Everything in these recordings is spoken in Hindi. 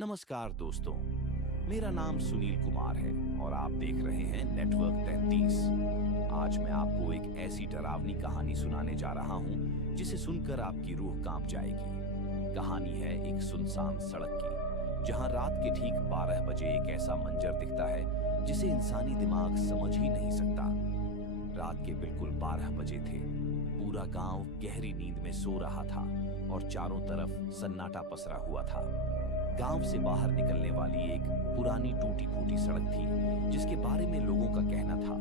नमस्कार दोस्तों, मेरा नाम सुनील कुमार है और आप देख रहे हैं नेटवर्क 33। आज मैं आपको एक ऐसी डरावनी कहानी सुनाने जा रहा हूं जिसे सुनकर आपकी रूह कांप जाएगी। कहानी है एक सुनसान सड़क की, जहां रात के ठीक 12 बजे एक ऐसा मंजर दिखता है जिसे इंसानी दिमाग समझ ही नहीं सकता। रात के बिल्कुल 12 बजे थे। पूरा गांव गहरी नींद में सो रहा था और चारों तरफ सन्नाटा पसरा हुआ था। गांव से बाहर निकलने वाली एक पुरानी टूटी फूटी सड़क थी, जिसके बारे में लोगों का कहना था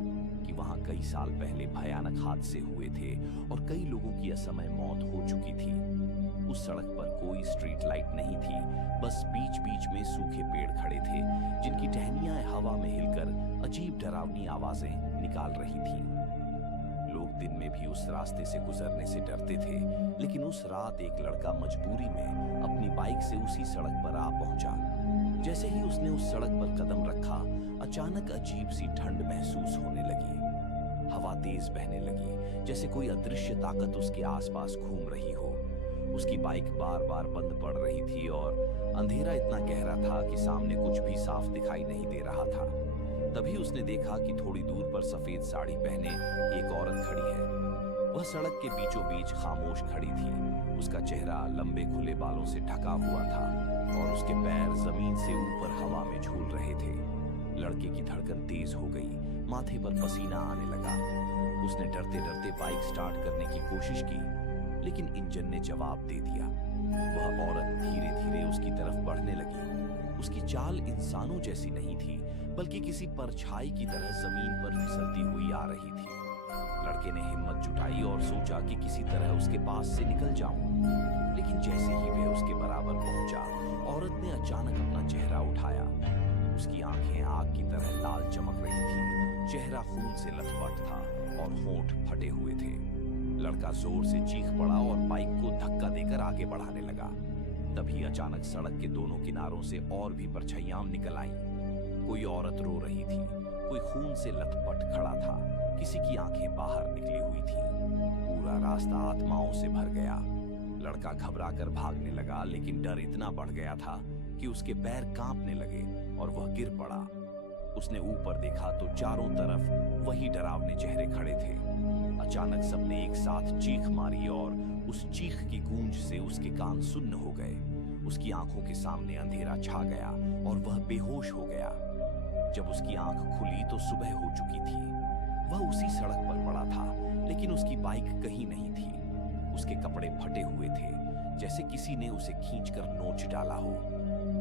कि वहां कई साल पहले भयानक हादसे हुए थे और कई लोगों की असमय मौत हो चुकी थी। उस सड़क पर कोई स्ट्रीट लाइट नहीं थी, बस बीच बीच में सूखे पेड़ खड़े थे जिनकी टहनियां हवा में हिलकर अजीब डरावनी आवाजें निकाल रही थीं। लोग दिन में भी उस रास्ते से गुजरने से डरते थे, लेकिन उस रात एक लड़का मजबूरी में अपनी बाइक से उसी सड़क पर आ पहुंचा। जैसे ही उसने उस सड़क पर कदम रखा, अचानक अजीब सी ठंड महसूस होने लगी। हवा तेज बहने लगी, जैसे कोई अदृश्य ताकत उसके आसपास घूम रही हो। उसकी बाइक बार बार बंद पड़ रही थी और अंधेरा इतना गहरा था कि सामने कुछ भी साफ दिखाई नहीं दे रहा था। तभी उसने देखा कि थोड़ी दूर पर सफेद साड़ी पहने एक औरत खड़ी है। वह सड़क के बीचों बीच खामोश खड़ी थी। उसका चेहरा लंबे खुले बालों से ढका हुआ था और उसके पैर जमीन से ऊपर हवा में झूल रहे थे। लड़के की धड़कन तेज हो गई, माथे पर पसीना आने लगा। उसने डरते डरते बाइक स्टार्ट करने की कोशिश की, लेकिन इंजन ने जवाब दे दिया। वह औरत धीरे धीरे उसकी तरफ बढ़ने लगी। उसकी चाल इंसानों जैसी नहीं थी, बल्कि किसी परछाई की तरह जमीन पर फिसलती हुई आ रही थी। लड़के ने हिम्मत जुटाई और सोचा कि किसी तरह उसके पास से निकल जाऊं। लेकिन जैसे ही वह उसके बराबर पहुंचा, औरत ने अचानक अपना चेहरा उठाया। उसकी आंखें आग की तरह लाल चमक रही थी, चेहरा खून से लथपथ था और होंठ फटे हुए थे। लड़का जोर से चीख पड़ा और बाइक को धक्का देकर आगे बढ़ाने लगा। तभी अचानक सड़क के दोनों किनारों से और भी परछाइयां निकल आईं। कोई औरत रो रही थी, कोई खून से लथपथ खड़ा था, किसी की आंखें बाहर निकली हुई थी। पूरा रास्ता आत्माओं से भर गया। लड़का घबराकर भागने लगा, लेकिन डर इतना बढ़ गया था कि उसके पैर कांपने लगे और वह गिर पड़ा। उसने ऊपर देखा तो चारों तरफ वही डरावने चेहरे खड़े थे। अचानक सबने एक साथ चीख मारी और उस चीख की गूंज से उसके कान सुन्न हो गए। उसकी आंखों के सामने अंधेरा छा गया और वह बेहोश हो गया। जब उसकी आंख खुली तो सुबह हो चुकी थी। वह उसी सड़क पर पड़ा था, लेकिन उसकी बाइक कहीं नहीं थी। उसके कपड़े फटे हुए थे, जैसे किसी ने उसे खींचकर नोच डाला हो।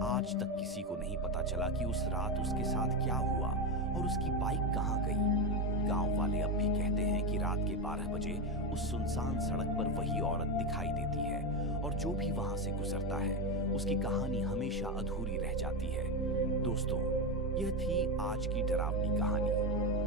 आज तक किसी को नहीं पता चला कि उस रात उसके साथ क्या हुआ और उसकी बाइक कहां गई। गांव वाले अब भी कहते हैं कि रात के 12 बजे उस सुनसान सड़क पर वही औरत दिखाई देती है और जो भी वहां से गुजरता है उसकी कहानी हमेशा अधूरी रह जाती है। दोस्तों, यह थी आज की डरावनी कहानी।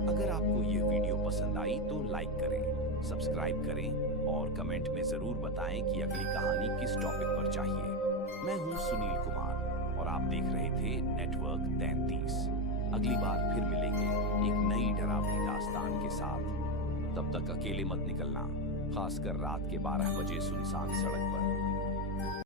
अगर आपको यह वीडियो पसंद आई तो लाइक करें, सब्सक्राइब करें और कमेंट में जरूर बताएं कि अगली कहानी किस टॉपिक पर चाहिए। मैं हूं सुनील कुमार और आप देख रहे थे नेटवर्क 33। अगली बार फिर मिलेंगे एक नई डरावनी दास्तान के साथ। तब तक अकेले मत निकलना, खासकर रात के 12 बजे सुनसान सड़क पर।